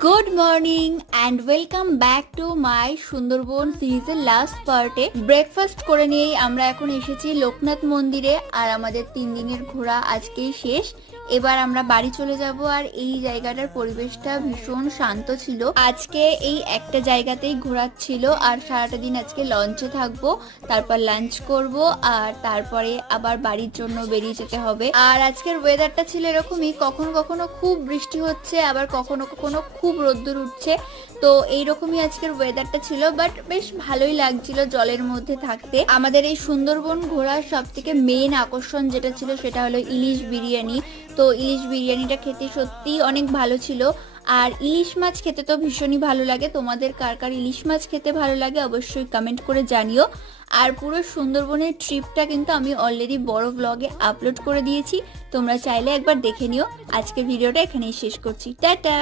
Good morning and welcome back to my Sundarban সিরিজের last পার্টে। Breakfast করে নিয়েই আমরা এখন এসেছি লোকনাথ মন্দিরে, আর আমাদের 3 দিনের ঘোরা আজকেই শেষ। এবার আমরা বাড়ি চলে যাব। আর এই জায়গাটার পরিবেশটা ভীষণ শান্ত ছিল। আজকে এই একটা জায়গাতেই ঘোরাচ্ছিল, আর সারাটা দিন আজকে লঞ্চে থাকবো, তারপর লাঞ্চ করব, আর তারপরে আবার বাড়ির জন্য বেরিয়ে যেতে হবে। আর আজকের ওয়েদারটা ছিল এরকমই, কখনো কখনো খুব বৃষ্টি হচ্ছে, আবার কখনো কখনো খুব রোদ্দুর উঠছে। তো এইরকমই আজকের ওয়েদারটা ছিল, বাট বেশ ভালোই লাগছিল জলের মধ্যে থাকতে। আমাদের এই সুন্দরবন ঘোরার সব থেকে মেন আকর্ষণ যেটা ছিল সেটা হলো ইলিশ বিরিয়ানি। তো ইলিশ বিরিয়ানিটা খেতে সত্যিই অনেক ভালো ছিল। আর ইলিশ মাছ খেতে তো ভীষণই ভালো লাগে। তোমাদের কার কার ইলিশ মাছ খেতে ভালো লাগে অবশ্যই কমেন্ট করে জানিও। আর পুরো সুন্দরবনের ট্রিপটা কিন্তু আমি অলরেডি বড় ব্লগে আপলোড করে দিয়েছি, তোমরা চাইলে একবার দেখে নিও। আজকের ভিডিওটা এখানেই শেষ করছি, টাটা।